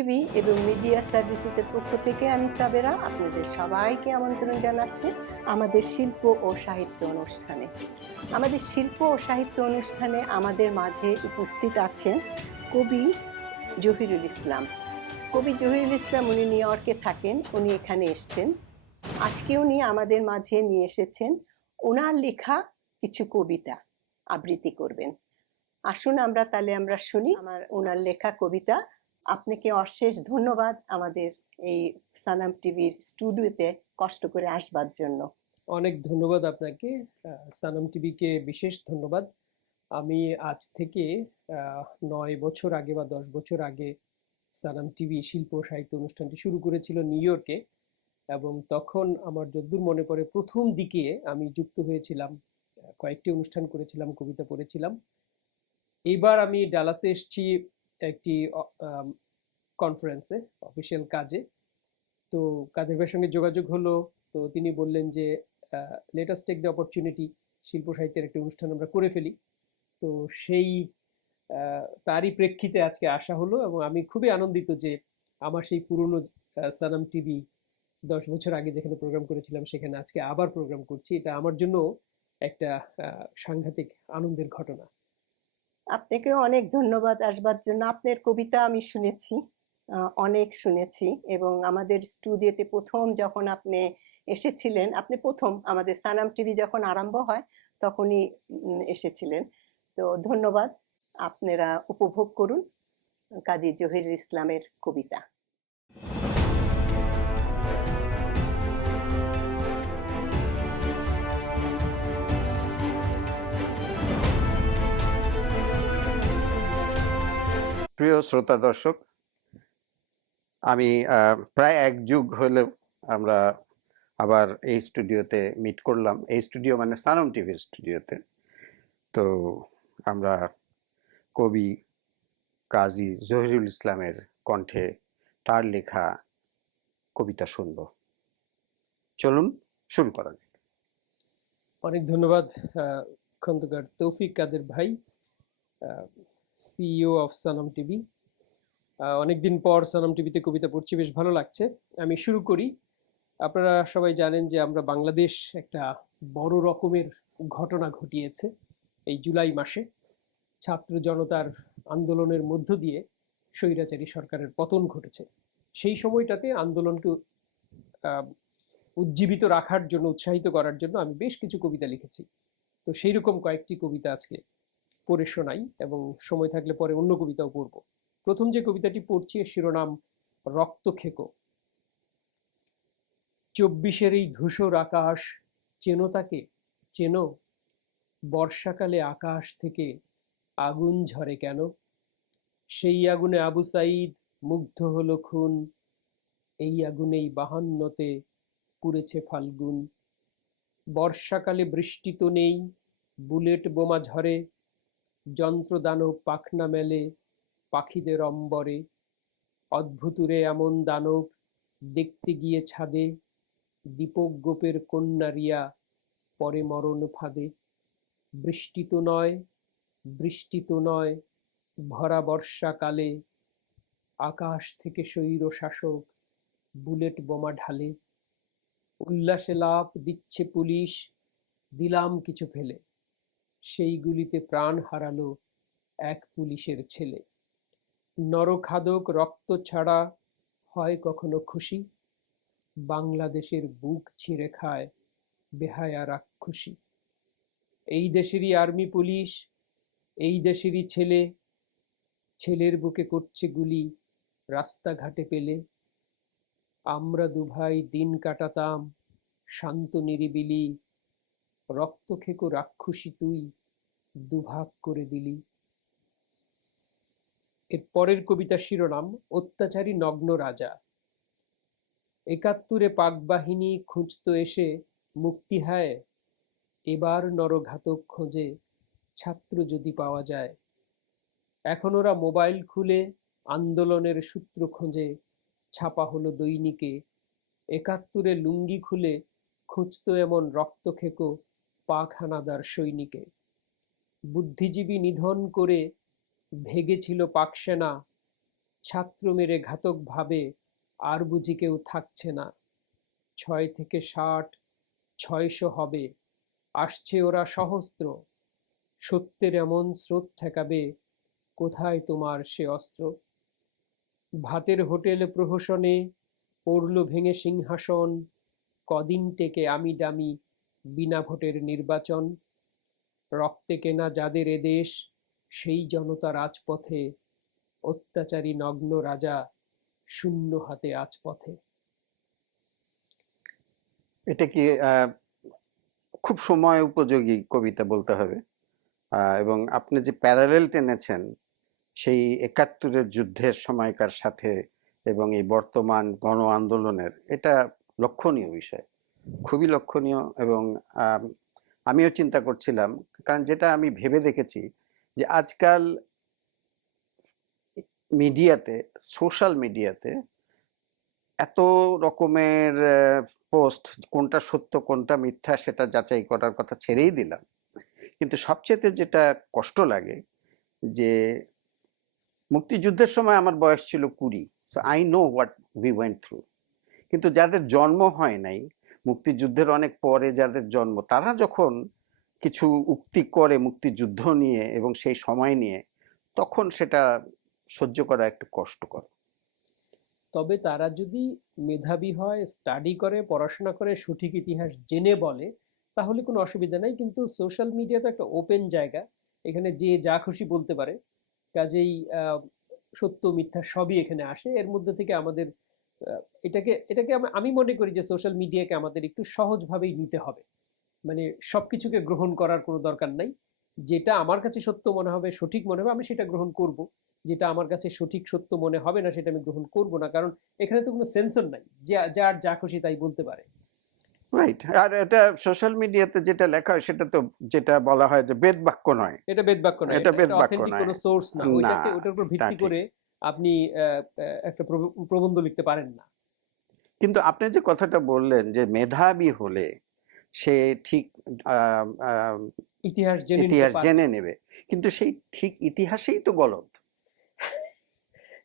TV এবং media সার্ভিসেসের পক্ষ থেকে আমি সাবেরা আপনাদের সবাইকে আমন্ত্রণ জানাচ্ছি আমাদের শিল্প ও সাহিত্য অনুষ্ঠানে। আমাদের শিল্প ও সাহিত্য অনুষ্ঠানে আমাদের মাঝে উপস্থিত আছেন কবি জহিরুল ইসলাম। কবি জহিরুল ইসলাম উনি নিউ ইয়র্কে থাকেন, উনি এখানে এসছেন। আজকে উনি আমাদের মাঝে নিয়ে এসেছেন ওনার লেখা কিছু কবিতা আবৃত্তি করবেন। আসুন আমরা শুনি ওনার লেখা কবিতা। আপনাকে অশেষ ধন্যবাদ আমাদের এই সানাম টিভির স্টুডিওতে কষ্ট করে আসবার জন্য। অনেক ধন্যবাদ আপনাকে, সানাম টিভিকে বিশেষ ধন্যবাদ। আমি আজ থেকে 9 বছর আগে বা 10 বছর আগে সানাম টিভি শিল্প সাহিত্য অনুষ্ঠানটি শুরু করেছিল নিউ ইয়র্কে, এবং তখন আমার যদ্দূর মনে পড়ে প্রথম দিকে আমি যুক্ত হয়েছিলাম, কয়েকটি অনুষ্ঠান করেছিলাম, কবিতা পড়েছিলাম। এইবার আমি ডালাসে এসেছি একটি কনফারেন্সে, অফিসিয়াল কাজে। তো কাদের ভাইয়ের সঙ্গে যোগাযোগ হলো, তো তিনি বললেন যে let us take the opportunity, শিল্প সাহিত্যের একটি অনুষ্ঠান আমরা করে ফেলি। তো সেই তারই প্রেক্ষিতে আজকে আসা হলো, এবং আমি খুবই আনন্দিত যে আমার সেই পুরনো সানাম টিভি 10 বছর আগে যেখানে প্রোগ্রাম করেছিলাম সেখানে আজকে আবার প্রোগ্রাম করছি। এটা আমার জন্য একটা সাংঘাতিক আনন্দের ঘটনা। আপনাকেও অনেক ধন্যবাদ আসবার জন্য। আপনার কবিতা আমি শুনেছি, অনেক শুনেছি, এবং আমাদের স্টুডিওতে প্রথম যখন আপনি এসেছিলেন, আপনি প্রথম আমাদের সানাম টিভি যখন আরম্ভ হয় তখনই এসেছিলেন। তো ধন্যবাদ। আপনারা উপভোগ করুন কাজী জহিরুল ইসলামের কবিতা। প্রিয় শ্রোতা দর্শক, আমি প্রায় এক যুগ হলেও আমরা আবার এই স্টুডিওতে মিট করলাম। এই স্টুডিও মানে সানাম টিভির স্টুডিওতে। তো আমরা কবি কাজী জহিরুল ইসলামের কণ্ঠে তার লেখা কবিতা শুনব। চলুন শুরু করা যাক। অনেক ধন্যবাদ খন্দকার তৌফিক কাদের ভাই, সিইও অফ সানাম টিভি। অনেকদিন পর সানাম টিভিতে কবিতা পড়ছি, বেশ ভালো লাগছে। আমি শুরু করি। আপনারা সবাই জানেন যে আমরা বাংলাদেশ একটা বড় রকমের ঘটনা ঘটিয়েছে এই জুলাই মাসে। ছাত্র জনতার আন্দোলনের মধ্য দিয়ে স্বৈরাচারী সরকারের পতন ঘটেছে। সেই সময়টাতে আন্দোলনকে উজ্জীবিত রাখার জন্য, উৎসাহিত করার জন্য আমি বেশ কিছু কবিতা লিখেছি। তো সেই রকম কয়েকটি কবিতা আজকে পড়ে শোনাই, এবং সময় থাকলে পরে অন্য কবিতাও পড়ব। প্রথম যে কবিতাটি পড়ছি এর শিরোনাম রক্তক্ষেকো। 24-এর এই ধূসর আকাশ, চেনো তাকে, চেনো? বর্ষাকালে আকাশ থেকে আগুন ঝরে কেন? সেই আগুনে আবু সাঈদ মুগ্ধ হলো খুন, এই আগুনেই 52-তে পুড়েছে ফাল্গুন। বর্ষাকালে বৃষ্টি তো নেই, বুলেট বোমা ঝরে, যন্ত্রদানব পাখনা মেলে পাখিদের অম্বরে। অদ্ভুতুরে এমন দানব দেখতে গিয়ে ছাদে, দীপক গোপের কন্যা রিয়া পরে মরণ ফাঁদে। বৃষ্টি তো নয়, বৃষ্টি তো নয়, ভরা বর্ষাকালে আকাশ থেকে স্বৈর শাসক বুলেট বোমা ঢালে। উল্লাসে লাফ দিচ্ছে পুলিশ, দিলাম কিছু ফেলে, সেই গুলিতে প্রাণ হারালো এক পুলিশের ছেলে। নরখাদক রক্ত ছাড়া হয় কখনো খুশি, বাংলাদেশের বুক ছিঁড়ে খায় বেহায়া রাক্ষসী। এই দেশেরই আর্মি পুলিশ, এই দেশেরই ছেলে, ছেলের বুকে করছে গুলি রাস্তাঘাটে পেলে। আমরা দুভাই দিন কাটাতাম শান্ত নিরিবিলি, রক্তক্ষেকো রাক্ষসী তুই দুভাগ করে দিলি। এর পরের কবিতার শিরোনাম অত্যাচারী নগ্ন রাজা। 71-এ পাক বাহিনী খুঁজতো এসে মুক্তি হায়, এবার নরঘাতক খোঁজে ছাত্র যদি পাওয়া যায়। এখন ওরা মোবাইল খুলে আন্দোলনের সূত্র খোঁজে, ছাপা হলো দৈনিকে। 71-এ লুঙ্গি খুলে খুঁজতো এমন রক্তক্ষেকো পাক হানাদার সৈনিকে। বুদ্ধিজীবী নিধন করে ভেগেছিল পাকসেনা, ছাত্র মেরে ঘাতক ভাবে আর বুঝি কেউ থাকছে না। ৬ থেকে ৬০, ৬০০ হবে, আসছে ওরা সহস্র। সত্যের এমন স্রোত ঠেকাবে, কোথায় তোমার সে অস্ত্র? ভাতের হোটেল প্রহসনে পড়ল ভেঙে সিংহাসন, কদিন টেকে আমি দামি বিনা ভোটের নির্বাচন। রক্তে কেনা যাদের এদেশ, সেই জনতা রাজপথে, অত্যাচারী নগ্ন রাজা শূন্য হাতে আজপথে। এটা কি খুব সময় উপযোগী কবিতা বলতে হবে। এবং আপনি যে প্যারালেল টেনেছেন সেই ৭১-এর যুদ্ধের সময়কার সাথে এবং এই বর্তমান গণ আন্দোলনের, এটা লক্ষণীয় বিষয়, খুবই লক্ষণীয়। এবং আমিও চিন্তা করছিলাম, কারণ যেটা আমি ভেবে দেখেছি যে আজকাল মিডিয়াতে, সোশ্যাল মিডিয়াতে এত রকমের পোস্ট, কোনটা সত্য কোনটা মিথ্যা সেটা যাচাই করার কথা ছেড়েই দিলাম, কিন্তু সবচেয়ে যেটা কষ্ট লাগে যে মুক্তিযুদ্ধের সময় আমার বয়স ছিল ২০, so I know what we went through. কিন্তু যাদের জন্ম হয় নাই, মুক্তিযুদ্ধের অনেক পরে যাদের জন্ম, তারা যখন কিছু উক্তি করে মুক্তিযুদ্ধ নিয়ে এবং সেই সময় নিয়ে, তখন সেটা সহ্য করা একটু কষ্টকর। তবে তারা যদি মেধাবী হয়, স্টাডি করে, পড়াশোনা করে, সঠিক ইতিহাস জেনে বলে, তাহলে কোনো অসুবিধা নাই। কিন্তু সোশ্যাল মিডিয়া তো একটা ওপেন জায়গা, এখানে যে যা খুশি বলতে পারে। কাজেই সত্য মিথ্যা সবই এখানে আসে। এর মধ্যে থেকে আমাদের এটাকে এটাকে আমি মনে করি যে সোশ্যাল মিডিয়াকে আমাদের একটু সহজভাবেই নিতে হবে। মানে সবকিছুকে গ্রহণ করার কোনো দরকার নাই। যেটা আমার কাছে সত্য মনে হবে, সঠিক মনে হবে, আমি সেটা গ্রহণ করব। যেটা আমার কাছে সঠিক সত্য মনে হবে না, সেটা আমি গ্রহণ করব না। কারণ এখানে তো কোনো সেন্সর নাই, যার যা খুশি তাই বলতে পারে। রাইট। আর এটা সোশ্যাল মিডিয়াতে যেটা লেখা হয় সেটা তো, যেটা বলা হয় যে বেদ বাক্য নয়, এটা বেদবাক্য নয়, এটা বেদ এটা বাক্য অথেন্টিক নয়। কোনো সোর্স না। না, ওটার উপর তা ভিত্তি ঠিক। করে আপনি একটা প্রবন্ধ লিখতে পারেন না। কিন্তু আপনি যে কথাটা বললেন যে মেধাবী হলে সে ঠিক আহ, আহ, ইতিহাস জেনে নিতে ইতিহাস পারবে। জেনে নেবে, কিন্তু সেই ঠিক ইতিহাসেই তো গলত।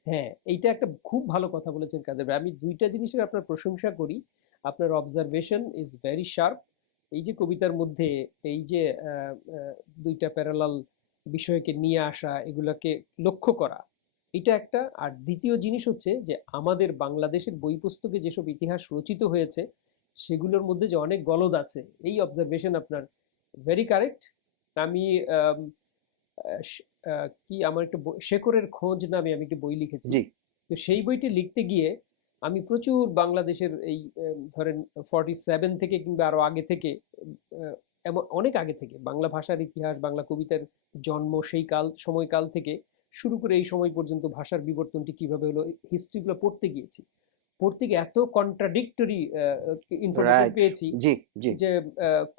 হ্যাঁ, এইটা একটা খুব ভালো কথা বলেছেন কাদের ভাই। আমি দুইটা জিনিসের আপনার প্রশংসা করি। আপনার অবজারভেশন ইজ ভেরি শার্প। এই যে কবিতার মধ্যে এই যে দুইটা প্যারালাল বিষয়কে নিয়ে আসা, এগুলাকে লক্ষ্য করা, এটা একটা। আর দ্বিতীয় জিনিস হচ্ছে যে আমাদের বাংলাদেশের বই পুস্তকে যেসব ইতিহাস রচিত হয়েছে, সেগুলোর মধ্যে যে অনেক গলদ আছে, এই অবজারভেশন আপনার ভেরি কারেক্ট। আমি আম, কি আমার একটা শেকরের খোঁজ নামে আমি একটা বই লিখেছি। জি। তো সেই বইটি লিখতে গিয়ে আমি প্রচুর বাংলাদেশের এই ধরেন 47 থেকে কিংবা আরো আগে থেকে, এমন অনেক আগে থেকে বাংলা ভাষার ইতিহাস, বাংলা কবিতার জন্ম, সেই সময়কাল থেকে শুরু করে এই সময় পর্যন্ত ভাষার বিবর্তনটি কিভাবে হলো, হিস্ট্রিগুলো পড়তে গিয়েছি। পড়তে গিয়ে এত কন্ট্রাডিক্টরি ইনফরমেশন রাইট। পেয়েছি জি, জি। যে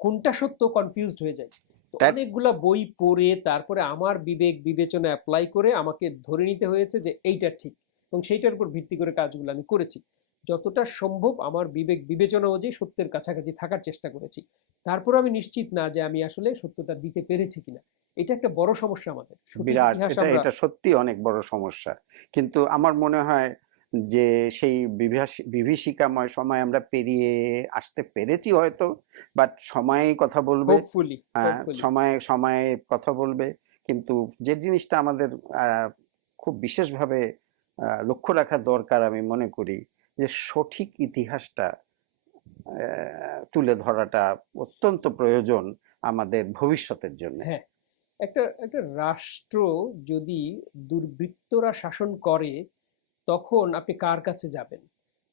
কোনটা সত্য কনফিউজড হয়ে যায়। তো দ্যাট অনেকগুলা বই পড়ে তারপরে আমার বিবেক বিবেচনা অ্যাপ্লাই করে আমাকে ধরে নিতে হয়েছে যে এইটা ঠিক, এবং সেইটার উপর ভিত্তি করে কাজগুলো আমি করেছি। যতটা সম্ভব আমার বিবেক বিবেচনা অনুযায়ী সত্যের কাছাকাছি থাকার চেষ্টা করেছি। তারপর আমি নিশ্চিত না যে আমি আসলে সত্যটা দিতে পেরেছি কিনা। এটা একটা বড় সমস্যা আমাদের, সঠিক বিরাট, ইতিহাস এটা আমরা। এটা সত্যি অনেক বড় সমস্যা। কিন্তু আমার মনে হয় যে সেই বিভীষিকাময় সময় আমরা পেরিয়ে আসতে পেরেছি হয়তো, বাট সময়ই কথা বলবে। হোপফুলি হোপফুলি সময় সময় কথা বলবে। কিন্তু যে জিনিসটা আমাদের খুব বিশেষভাবে লক্ষ্য রাখা দরকার আমি মনে করি, যে সঠিক ইতিহাসটা তুলে ধরাটা অত্যন্ত প্রয়োজন আমাদের ভবিষ্যতের জন্য। হ্যাঁ, একটা একটা রাষ্ট্র যদি দুর্বৃত্তরা শাসন করে, তখন আপনি কার কাছে যাবেন?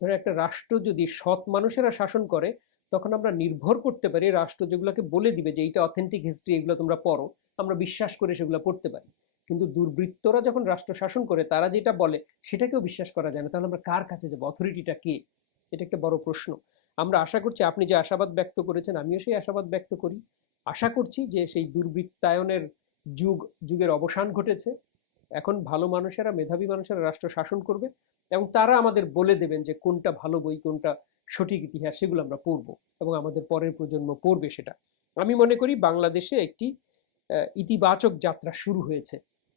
ধরো একটা রাষ্ট্র যদি সৎ মানুষেরা শাসন করে, তখন আমরা নির্ভর করতে পারি রাষ্ট্র যেগুলোকে বলে দিবে যে এইটা অথেন্টিক হিস্ট্রি, এগুলো তোমরা পড়ো, আমরা বিশ্বাস করে সেগুলো পড়তে পারি। কিন্তু দুর্বৃত্তরা যখন রাষ্ট্র শাসন করে, তারা যেটা বলে সেটাকেও বিশ্বাস করা যায় না। তাহলে আমরা কার কাছে যাবো? অথরিটিটা কে? এটা একটা বড় প্রশ্ন। আমরা আশা করছি, আপনি যে আশাবাদ ব্যক্ত করেছেন আমিও সেই আশাবাদ ব্যক্ত করি। আশা করছি যে সেই দুর্বৃত্তায়নের যুগের অবসান ঘটেছে। এখন ভালো মানুষেরা, মেধাবী মানুষেরা রাষ্ট্র শাসন করবে, এবং তারা আমাদের বলে দেবেন যে কোনটা ভালো বই, কোনটা সঠিক ইতিহাস, সেগুলো আমরা পড়বো এবং আমাদের পরের প্রজন্ম পড়বে সেটা। আমি মনে করি বাংলাদেশে একটি ইতিবাচক যাত্রা শুরু হয়েছে।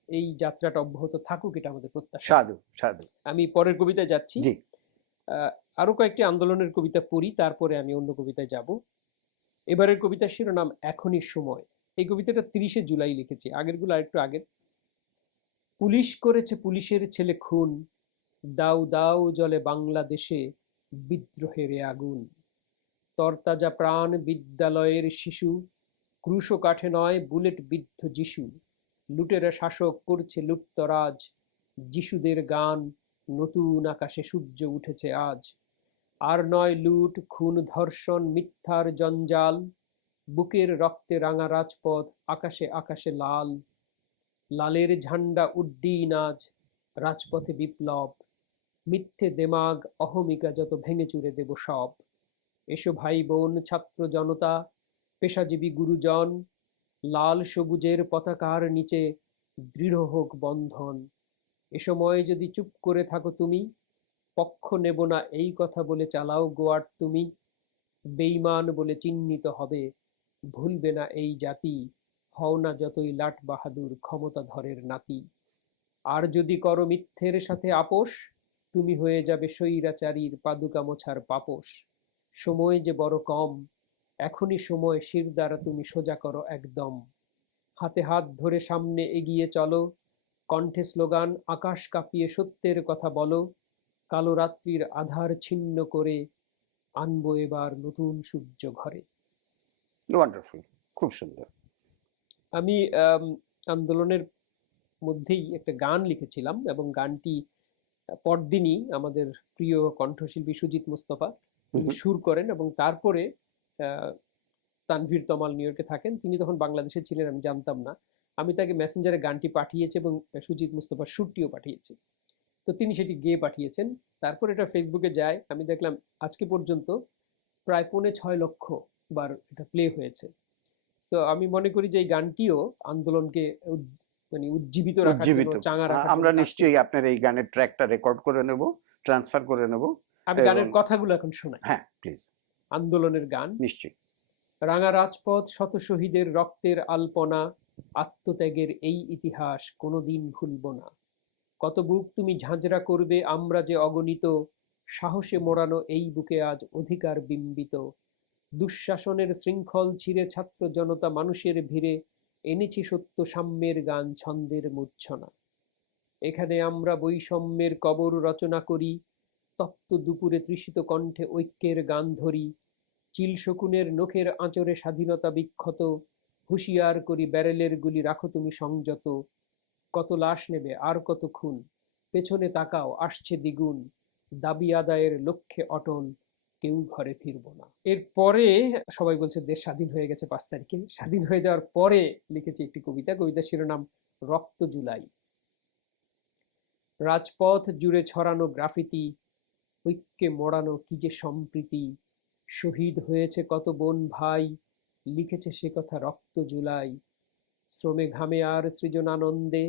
এই যাত্রাটা অব্যাহত থাকুক, এটা আমাদের প্রত্যাশা। সাধু সাধু। আমি পরের কবিতায় যাচ্ছি। জি। আরো কয়েকটি আন্দোলনের কবিতা পড়ি, তারপরে আমি অন্য কবিতায় যাব। এবারের কবিতার শিরোনাম এখনই সময়। এই কবিতাটা 30শে জুলাই লিখেছি, আগেরগুলো আরেকটু আগের। পুলিশ করেছে পুলিশের ছেলে খুন, দাউ দাউ জ্বলে বাংলাদেশে বিদ্রোহের এ আগুন। তরতাজা প্রাণ বিদ্যালয়ের শিশু, ক্রুশ কাঠে নয় বুলেট বিদ্ধ যিশু। লুটেরা শাসক করছে লুটতরাজ, যিশুদের গান নতুন আকাশে সূর্য উঠেছে আজ। আর নয় লুট খুন ধর্ষণ মিথ্যার জঞ্জাল, বুকের রক্তে রাঙা রাজপথ আকাশে আকাশে লাল। লালের ঝান্ডা উড্ডীন আজ, রাজপথে বিপ্লব। মিথ্যে দেমাগ অহমিকা যত ভেঙে চুরে দেব সব। এসো ভাই বোন ছাত্র জনতা পেশাজীবী গুরুজন, লাল সবুজের পতাকার নিচে দৃঢ় হোক বন্ধন। এ সময় যদি চুপ করে থাকো তুমি, পক্ষ নেব না এই কথা বলে চালাও গোয়ার তুমি। বেঈমান বলে চিহ্নিত হবে, ভুলবে না এই জাতি, হও না যতই লাট বাহাদুর ক্ষমতাধরের নাতি। আর যদি করো মিথ্যের সাথে আপোষ, তুমি হয়ে যাবে স্বৈরাচারীর পাদুকা মোছার পাপোশ। সময় যে বড় কম, এখনই সময় শির দ্বারা তুমি সোজা করো একদম। হাতে হাত ধরে সামনে এগিয়ে চলো, কণ্ঠে স্লোগান আকাশ কাঁপিয়ে সত্যের কথা বলো। কালো রাত্রির আধার ছিন্ন করে আনবো এবার নতুন সূর্য ঘরে। ওয়ান্ডারফুল, খুব সুন্দর। আমি আন্দোলনের মধ্যেই একটা গান লিখেছিলাম এবং গানটি পরদিনই আমাদের প্রিয় কণ্ঠশিল্পী সুজিত মুস্তফা তিনি সুর করেন, এবং তারপরে তানভীর তমাল নিউ ইয়র্কে থাকেন, তিনি তখন বাংলাদেশে ছিলেন, আমি জানতাম না। আমি তাকে মেসেঞ্জারে গানটি পাঠিয়েছি এবং সুজিত মুস্তফার সুরটিও পাঠিয়েছি, তো তিনি সেটি গেয়ে পাঠিয়েছেন। তারপর এটা ফেসবুকে যায়, আমি দেখলাম আজকে পর্যন্ত প্রায় 6.5 লক্ষ বার এটা প্লে হয়েছে। তো আমি মনে করি যে এই গানটিও আন্দোলনকে মানে উজ্জীবিত রাখার জন্য, চাঙা রাখার আমরা জন্য নিশ্চয়ই আপনার এই গানের ট্র্যাকটা রেকর্ড করে নেব, ট্রান্সফার করে নেব। আমি গানের কথাগুলো এখন শোনাই। হ্যাঁ প্লিজ। আন্দোলনের গান। নিশ্চয়ই। রাঙা রাজপথ শত শহীদের রক্তের আলপনা, আত্মত্যাগের এই ইতিহাস কোনোদিন ভুলব না। কত বুক তুমি ঝাঁঝরা করবে আমরা যে অগণিত, সাহসে মোড়ানো এই বুকে আজ অধিকার বিম্বিত। দুঃশাসনের শৃঙ্খল ছিঁড়ে ছাত্র জনতা মানুষের ভিড়ে এনেছি সত্য সাম্যের গান ছন্দের মূর্ছনা। এখানে আমরা বৈষম্যের কবর রচনা করি, তপ্ত দুপুরে তৃষিত কণ্ঠে ঐক্যের গান ধরি। চিল শকুনের নখের আঁচড়ে স্বাধীনতা বিক্ষত, হুঁশিয়ার করি ব্যারেলের গুলি রাখো তুমি সংযত। কত লাশ নেবে আর কত খুন, পেছনে তাকাও আসছে দ্বিগুণ। দাবি আদায়ের লক্ষ্যে অটল, কেউ ঘরে ফিরব না। এরপরে সবাই বলছে দেশ স্বাধীন হয়ে গেছে 5 তারিখে। স্বাধীন হয়ে যাওয়ার পরে লিখেছি একটি কবিতা, কবিতার শিরোনাম রক্ত জুলাই। রাজপথ জুড়ে ছড়ানো গ্রাফিতি, ঐক্যে মোড়ানো কি যে সম্প্রীতি। শহীদ হয়েছে কত বোন ভাই, লিখেছে সে কথা রক্ত জুলাই। শ্রমে ঘামে আর সৃজনানন্দে,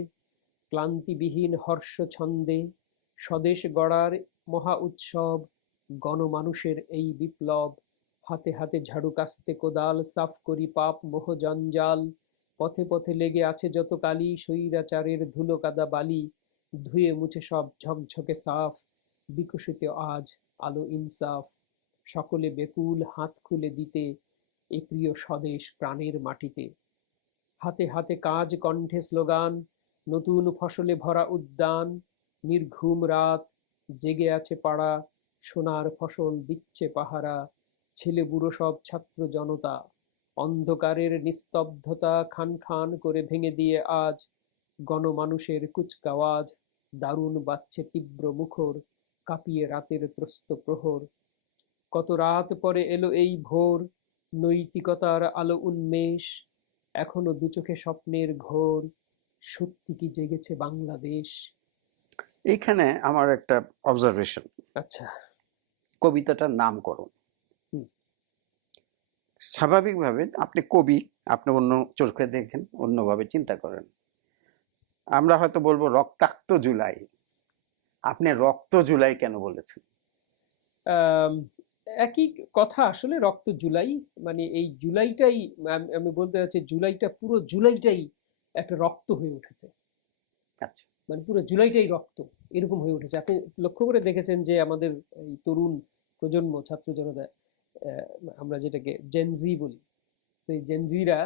ক্লান্তিবিহীন হর্ষ ছন্দে। স্বদেশ গড়ার মহা উৎসব, গণমানুষের এই বিপ্লব। হাতে হাতে ঝাড়ু কাস্তে কোদাল, সাফ করি পাপ মোহ জঞ্জাল। পথে পথে লেগে আছে যত কালি, স্বৈরাচারের ধুলো কাদা বালি। ধুয়ে মুছে সব ঝকঝকে সাফ, বিকশিত আজ আলো ইনসাফ। সকলে বেকুল হাত খুলে দিতে এ প্রিয় স্বদেশ প্রাণের মাটিতে। হাতে হাতে কাজ কণ্ঠে স্লোগান, নতুন ফসলে ভরা উদ্যান। নির্ঘুম রাত জেগে আছে পাড়া, সোনার ফসল দিচ্ছে পাহারা। ছেলে বুড়ো সব ছাত্র জনতা, অন্ধকারের নিস্তব্ধতা খান খান করে ভেঙে দিয়ে আজ গণমানুষের কুচকাওয়াজ। দারুণ বাজছে তীব্র মুখর, কাঁপিয়ে রাতের ত্রস্ত প্রহর। কত রাত পরে এলো এই ভোর, নৈতিকতার আলো উন্মেষ। এখনো দু চোখে স্বপ্নের ঘোর, সত্যি কি জেগেছে বাংলাদেশ। এইখানে আমার একটা অবজারভেশন। আচ্ছা। কবিতাটার নামকরণ স্বাভাবিকভাবে আপনি কবি, আপনি অন্য চোখে দেখেন, অন্যভাবে চিন্তা করেন। আমরা হয়তো বলবো রক্তাক্ত জুলাই, আপনি রক্ত জুলাই কেন বলেছেন? একই কথা আসলে, রক্ত জুলাই মানে এই জুলাইটাই আমি বলতে চাচ্ছি, জুলাইটা পুরো জুলাইটাই একটা রক্ত হয়ে উঠেছে। আচ্ছা। মানে পুরো জুলাইটাই রক্ত, এরকম হয়ে উঠেছে। আপনি লক্ষ্য করে দেখেছেন যে আমাদের এই তরুণ প্রজন্ম, ছাত্র জনতা, আহ, আমরা যেটাকে জেনজি বলি, সেই জেনজিরা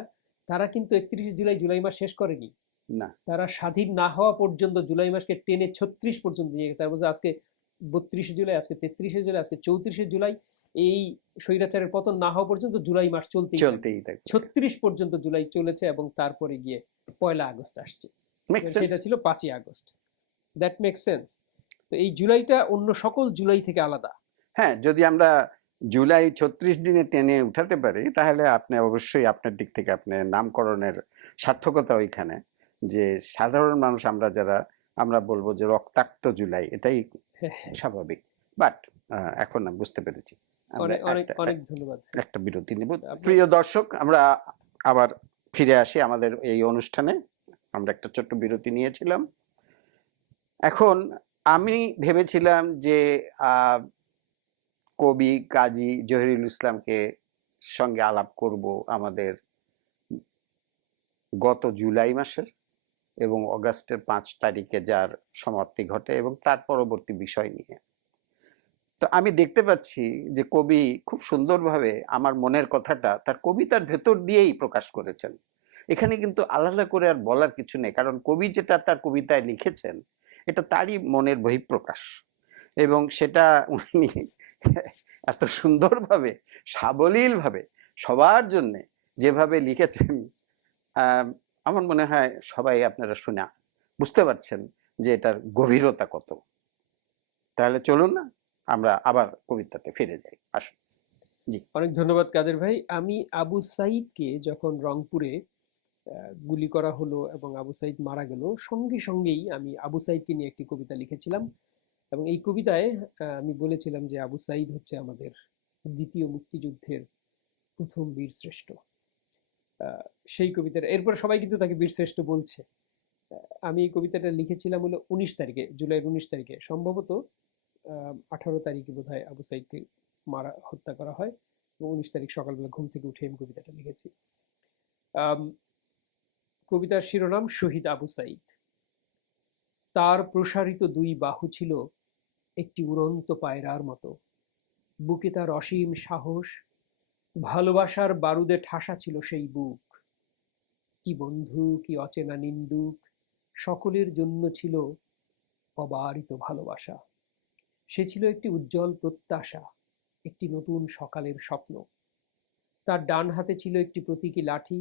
তারা কিন্তু 31 জুলাই, জুলাই মাস শেষ করেনি। না। তারা স্বাধীন না হওয়া পর্যন্ত জুলাই মাসকে টেনে 36 পর্যন্ত নিয়ে গেছে। তার মধ্যে আজকে 32শে জুলাই, আজকে 33শে জুলাই, আজকে 34শে জুলাই। এই স্বৈরাচারের পতন না হওয়া পর্যন্ত জুলাই মাস চলতেই থাকবে। 36 পর্যন্ত জুলাই চলেছে, এবং তারপরে গিয়ে 1 আগস্ট আসছে। সেটা ছিল 5 আগস্ট। That make sense. তো এই জুলাইটা অন্য সকল জুলাই থেকে আলাদা। হ্যাঁ, যদি আমরা জুলাই 36 দিনে টেনে উঠাতে পারি, তাহলে আপনি অবশ্যই আপনার দিক থেকে আপনার নামকরণের সার্থকতা ওইখানে, যে সাধারণ মানুষ আমরা যারা, আমরা বলবো যে রক্তাক্ত জুলাই, এটাই স্বাভাবিক। বাট এখন না, বুঝতে পেরেছি। অনেক ধন্যবাদ। একটা বিরতি নেব। প্রিয় দর্শক, আমরা আবার ফিরে আসি আমাদের এই অনুষ্ঠানে। আমরা একটা ছোট্ট বিরতি নিয়েছিলাম। এখন আমি ভেবেছিলাম যে কবি কাজী জহিরুল ইসলামকে সঙ্গে আলাপ করব আমাদের গত জুলাই মাসের এবং অগাস্টের 5 তারিখে যার সমাপ্তি ঘটে এবং তার পরবর্তী বিষয় নিয়ে। তো আমি দেখতে পাচ্ছি যে কবি খুব সুন্দরভাবে আমার মনের কথাটা তার কবিতার ভেতর দিয়েই প্রকাশ করেছেন। এখানে কিন্তু আলাদা করে আর বলার কিছু নেই, কারণ কবি যেটা তার কবিতায় লিখেছেন এটা তারই মনের বহিঃপ্রকাশ, এবং সেটা উনি এত সুন্দরভাবে, সাবলীলভাবে সবার জন্য যেভাবে লিখেছেন, আমার মনে হয় সবাই আপনারা শুনে বুঝতে পারছেন যে এটার গভীরতা কত। তাহলে চলুন না আমরা আবার কবিতাতে ফিরে যাই, আসুন। জি, অনেক ধন্যবাদ কাদের ভাই। আমি আবু সাইদকে যখন রংপুরে গুলি করা হলো এবং আবু সাইদ মারা গেল, সঙ্গে সঙ্গেই আমি আবু সাইদকে নিয়ে একটি কবিতা লিখেছিলাম, এবং এই কবিতায় আমি বলেছিলাম যে আবু সাইদ হচ্ছে আমাদের দ্বিতীয় মুক্তিযুদ্ধের প্রথম বীরশ্রেষ্ঠ। সেই কবিতাটা এরপর সবাই কিন্তু তাকে বীরশ্রেষ্ঠ বলছে। আমি এই কবিতাটা লিখেছিলাম হলো 19 তারিখে, জুলাইয়ের 19 তারিখে, সম্ভবত 18 তারিখে বোধহয় আবু সাইদকে হত্যা করা হয়, এবং 19 তারিখ সকালবেলা ঘুম থেকে উঠে আমি কবিতাটা লিখেছি। কবিতার শিরোনাম শহীদ আবু সাইদ। তার প্রসারিত 2 বাহু ছিল একটি উড়ন্ত পায়রার মতো, বুকে তার অসীম সাহস, ভালোবাসার বারুদে ঠাসা ছিল সেই বুক। কি বন্ধু, কি অচেনা নিন্দুক, সকলের জন্য ছিল অবারিত ভালোবাসা। সে ছিল একটি উজ্জ্বল প্রত্যাশা, একটি নতুন সকালের স্বপ্ন। তার ডান হাতে ছিল একটি প্রতীকী লাঠি।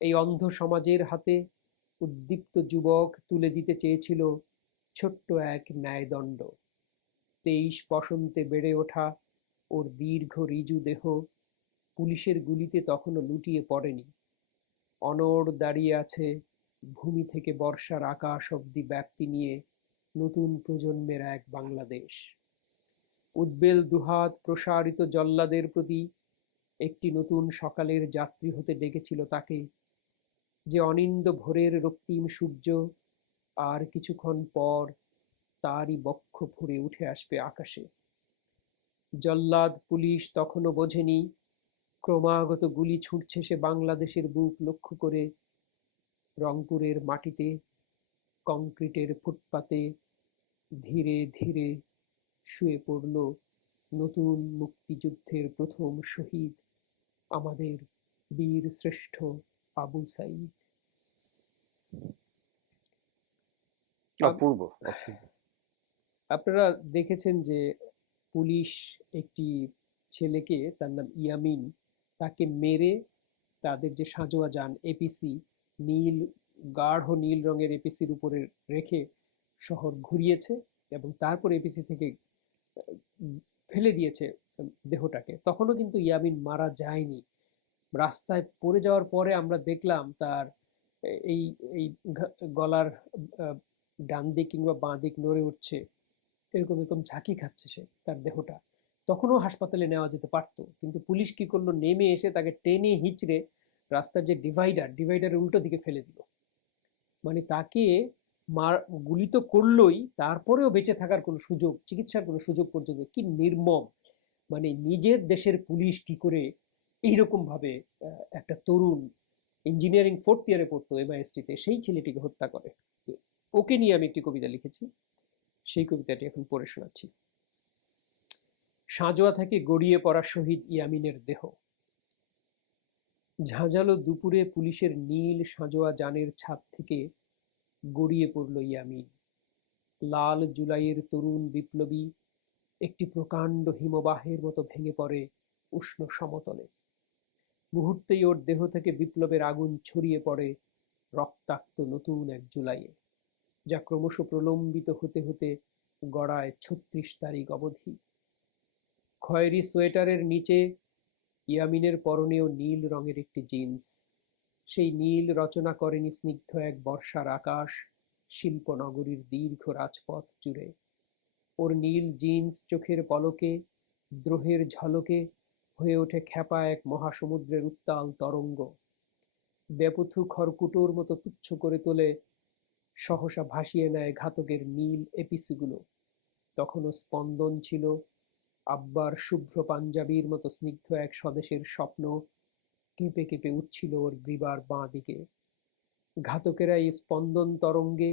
এই অন্ধ সমাজের হাতে উদ্দীপ্ত যুবক তুলে দিতে চেয়েছিল ছোট্ট এক ন্যায়দণ্ড। 23 বসন্তে বেড়ে ওঠা ওর দীর্ঘ ঋজু দেহ পুলিশের গুলিতে তখনও লুটিয়ে পড়েনি। অনড় দাঁড়িয়ে আছে ভূমি থেকে বর্ষার আকাশ অব্দি ব্যাপ্তি নিয়ে নতুন প্রজন্মের এক বাংলাদেশ। উদ্বেল দুহাত প্রসারিত জল্লাদের প্রতি একটি নতুন সকালের যাত্রী হতে ডেকেছিল তাকে, যে অনিন্দ ভোরের রক্তিম সূর্য আর কিছুক্ষণ পর তারই বক্ষ ফুঁড়ে উঠে আসবে আকাশে। জল্লাদ পুলিশ তখনও বোঝেনি ক্রমাগত গুলি ছুটছে সে বাংলাদেশের বুক লক্ষ্য করে। রংপুরের মাটিতে, কংক্রিটের ফুটপাতে ধীরে ধীরে শুয়ে পড়ল নতুন মুক্তিযুদ্ধের প্রথম শহীদ, আমাদের বীর শ্রেষ্ঠ আবু সাইদ। অপূর্ব। আপনারা দেখেছেন যে পুলিশ একটি ছেলেকে, তার নাম ইয়ামিন, তাকে মেরে তাদের যে সাঁজোয়া যান এপিসি, নীল, গাঢ় নীল রঙের এপিসির উপরে রেখে শহর ঘুরিয়েছে, এবং তারপর এপিসি থেকে ফেলে দিয়েছে দেহটাকে। তখনও কিন্তু ইয়ামিন মারা যায়নি। রাস্তায় পড়ে যাওয়ার পরে আমরা দেখলাম তার এই এই গলার ডান দিক কিংবা বাঁ দিক নড়ে উঠছে, এরকম এরকম ঝাঁকি খাচ্ছে সে তার দেহটা। তখনও হাসপাতালে নেওয়া যেতে পারতো, কিন্তু পুলিশ কি করলো, নেমে এসে তাকে টেনে হিচড়ে রাস্তার যে ডিভাইডারের উল্টো দিকে ফেলে দিল। মানে তাকে গুলি তো করলোই, তারপরেও বেঁচে থাকার কোনো সুযোগ, চিকিৎসার কোনো সুযোগ পর্যন্ত, কি নির্মম। মানে নিজের দেশের পুলিশ কি করে এইরকম ভাবে একটা তরুণ, ইঞ্জিনিয়ারিং 4th ইয়ারে পড়তো MIST তে, সেই ছেলেটিকে হত্যা করে। ওকে নিয়ে আমি একটি কবিতা লিখেছি, সেই কবিতাটি এখন পড়ে শোনাচ্ছি। সাঁজোয়া থেকে গড়িয়ে পড়া শহীদ ইয়ামিনের দেহ। ঝাঁঝালো দুপুরে পুলিশের নীল সাঁজোয়া যানের ছাদ থেকে গড়িয়ে পড়ল ইয়ামিন। লাল জুলাইয়ের তরুণ বিপ্লবী একটি প্রকাণ্ড হিমবাহের মতো ভেঙে পড়ে উষ্ণ সমতলে। মুহূর্তেই ওর দেহ থেকে বিপ্লবের আগুন ছড়িয়ে পড়ে রক্তাক্ত নতুন এক জুলাইয়ে, যা ক্রমশ প্রলম্বিত হতে হতে গড়ায় ৩৬ তারিখ অবধি। খয়েরি সোয়েটারের নিচে ইয়ামিনের পরনেও নীল রঙের একটি জিন্স। সেই নীল রচনা করেনি স্নিগ্ধ এক বর্ষার আকাশ শিল্পনগরীর দীর্ঘ রাজপথ জুড়ে। ওর নীল জিন্স চোখের পলকে, দ্রোহের ঝলকে হয়ে ওঠে খ্যাপা এক মহাসমুদ্রের উত্তাল তরঙ্গ। বেপথু খড়কুটোর মতো তুচ্ছ করে তোলে, সহসা ভাসিয়ে নেয় ঘাতকের নীল এপিসিগুলো। তখনও স্পন্দন ছিল, আব্বার শুভ্র পাঞ্জাবির মতো স্নিগ্ধ এক স্বদেশের স্বপ্ন কেঁপে কেঁপে উঠছিল ওর গ্রীবার বাঁ দিকে। ঘাতকেরা এই স্পন্দন তরঙ্গে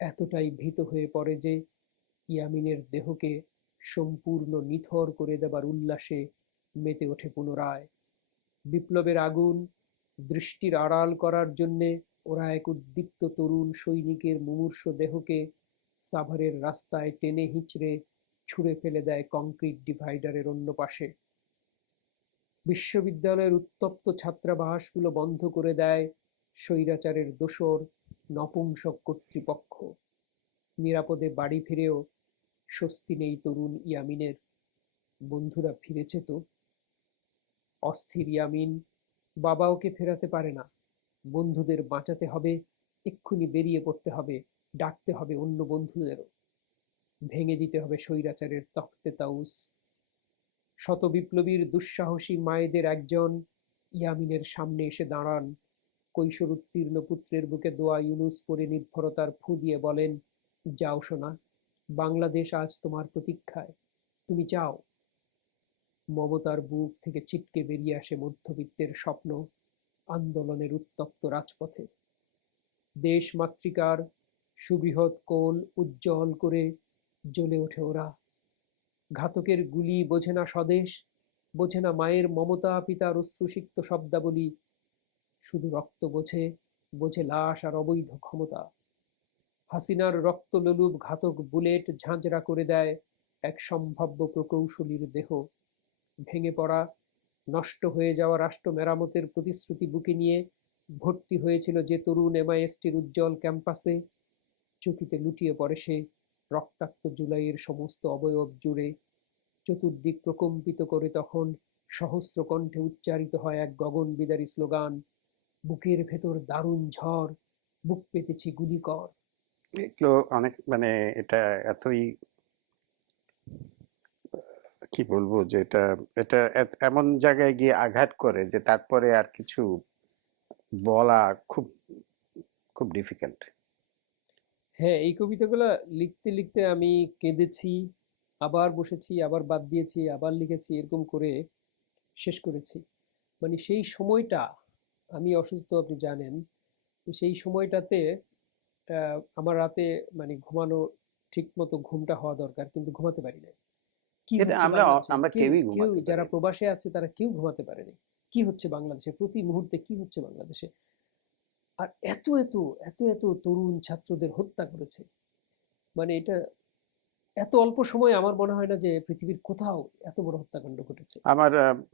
এতটাই ভীত হয়ে পড়ে যে ইয়ামিনের দেহকে সম্পূর্ণ নিথর করে দেবার উল্লাসে মেতে ওঠে পুনরায়। বিপ্লবের আগুন দৃষ্টির আড়াল করার জন্যে ওরা এক উদ্দীপ্ত তরুণ সৈনিকের মুমূর্ষ দেহকে সাভারের রাস্তায় টেনে হিঁচড়ে ছুঁড়ে ফেলে দেয় কংক্রিট ডিভাইডারের অন্য পাশে। বিশ্ববিদ্যালয়ের উত্তপ্ত ছাত্রাবাসগুলো বন্ধ করে দেয় স্বৈরাচারের দোসর নপুংসক কর্তৃপক্ষ। নিরাপদে বাড়ি ফিরেও স্বস্তি নেই তরুণ ইয়ামিনের। বন্ধুরা ফিরেছে তো? অস্থির ইয়ামিন। বাবা ওকে ফেরাতে পারে না। বন্ধুদের বাঁচাতে হবে, এক্ষুনি বেরিয়ে পড়তে হবে, ডাকতে হবে অন্য বন্ধুদেরও। ভেঙে দিতে হবে স্বৈরাচারের তখ্তে তাউস। শত বিপ্লবীর দুঃসাহসী মায়েদের একজন ইয়ামিনের সামনে এসে দাঁড়ান। কৈশোর উত্তীর্ণ পুত্রের বুকে দোয়া ইউনুস পরে নির্ভরতার ফু দিয়ে বলেন, যাও সোনা, বাংলাদেশ আজ তোমার প্রতীক্ষায়, তুমি যাও। মমতার বুক থেকে ছিটকে বেরিয়ে আসে মধ্যবিত্তের স্বপ্ন আন্দোলনের উত্তপ্ত রাজপথে। দেশ মাতৃকার সুবৃহৎ কোল উজ্জ্বল করে জ্বলে ওঠে ওরা। ঘাতকের গুলি বোঝে না স্বদেশ, বোঝে না মায়ের মমতা, পিতার অশ্রুসিক্ত শব্দাবলী। শুধু রক্ত বোঝে, বোঝে লাশ আর অবৈধ ক্ষমতা। হাসিনার রক্তলোলুপ ঘাতক বুলেট ঝাঁঝরা করে দেয় এক সম্ভাব্য প্রকৌশলীর দেহ। ভেঙে পড়া, নষ্ট হয়ে যাওয়া রাষ্ট্র মেরামতের প্রতিশ্রুতি বুকে নিয়ে ভর্তি হয়েছিল যে তরুণ এমআইএসটির উজ্জ্বল ক্যাম্পাসে, চকিতে লুটিয়ে পড়ে সে রক্তাক্ত জুলাইয়ের সমস্ত অবয়ব জুড়ে। চতুর্দিক প্রকম্পিত করে তখন সহস্র কণ্ঠে উচ্চারিত হয় এক গগন বিদারী স্লোগান, বুকের ভেতর দারুণ ঝড়, বুক পেতেছি গুলি কর। এগুলো অনেক মানে এটা এতই কি বলবো যে এটা এটা এমন জায়গায় গিয়ে আঘাত করে যে তারপরে আর কিছু বলা খুব খুব ডিফিকাল্ট। হ্যাঁ, এই কবিতাগুলো লিখতে লিখতে আমি কেঁদেছি, আবার বসেছি, আবার বাদ দিয়েছি, আবার লিখেছি, এরকম করে শেষ করেছি। মানে সেই সময়টা, আমি অসুস্থ আপনি জানেন, তো সেই সময়টাতে আমার রাতে মানে ঘুমানো ঠিক মতো ঘুমটা হওয়া দরকার, কিন্তু ঘুমাতে পারি না। কি এটা হচ্ছে আমরা বাংলাদেশে, আমরা কেউ কেউই কেউ ঘুমাতে যারা পারি। প্রবাসে আছে তারা কেউ ঘুমাতে পারেনি। কি হচ্ছে বাংলাদেশে, প্রতি মুহূর্তে কি হচ্ছে বাংলাদেশে। আর এত এত এত এত তরুণ ছাত্রদের হত্যা করেছে। মানে এটা এত অল্প সময়ে আমার মনে হয় না যে পৃথিবীর কোথাও এত বড় হত্যাকাণ্ড ঘটেছে। আমার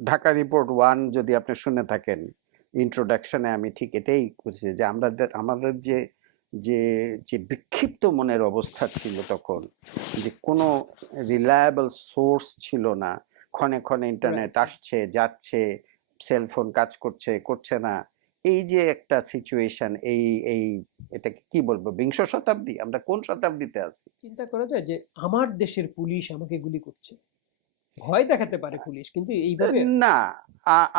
ঢাকা রিপোর্ট 1 যদি আপনি শুনে থাকেন, ইন্ট্রোডাকশনে আমি ঠিক এটাই করছি যে আমাদের যে যে যে বিক্ষিপ্ত মনের অবস্থা ছিল তখন, যে কোনো রিলায়েবল সোর্স ছিল না, ক্ষণে ক্ষণে ইন্টারনেট রাইট। আসছে যাচ্ছে, সেলফোন কাজ করছে করছে না, এই যে একটা সিচুয়েশন, এই এই এটাকে কি বলবো, বিংশ শতাব্দী, আমরা কোন শতাব্দীতে আছি? চিন্তা করা যায় যে আমার দেশের পুলিশ আমাকে গুলি করছে, ভয় দেখাতে পারে পুলিশ, কিন্তু এইভাবে না,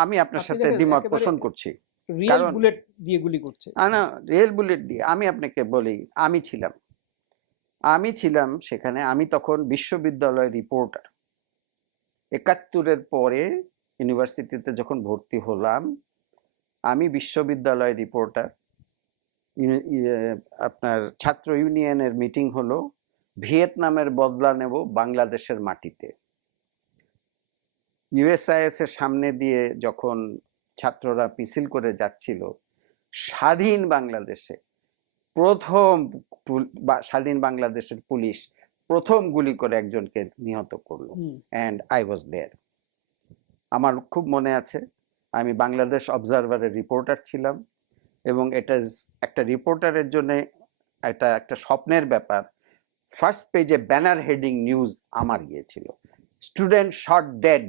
আমি আপনার আপনি সাথে দেখেন দ্বিমত একেবারে পোষণ করছি। রিয়েল কারণ বুলেট দিয়ে গুলি করছে। না, রেল বুলেট দিয়ে আমি আপনাকে বলি, আমি ছিলাম সেখানে। আমি তখন বিশ্ববিদ্যালয় রিপোর্টার। ৭১-এর পরে ইউনিভার্সিটিতে যখন ভর্তি হলাম, আমি বিশ্ববিদ্যালয় রিপোর্টার। আপনার ছাত্র ইউনিয়নের মিটিং হলো, ভিয়েতনামের বদলা নেব বাংলাদেশের মাটিতে। ইউএসআইএস এর সামনে দিয়ে যখন ছাত্ররা মিছিল করে যাচ্ছিল, স্বাধীন বাংলাদেশে প্রথম স্বাধীন বাংলাদেশের পুলিশ প্রথম গুলি করে একজনকে নিহত করলো, অ্যান্ড আই ওয়াজ দেয়ার। আমার খুব মনে আছে, আমি বাংলাদেশ অবজারভারের রিপোর্টার ছিলাম, এবং এটা একটা রিপোর্টারের জন্য এটা একটা স্বপ্নের ব্যাপার। ফার্স্ট পেজে ব্যানার হেডিং নিউজ আমার গিয়েছিল, স্টুডেন্ট শট ডেড।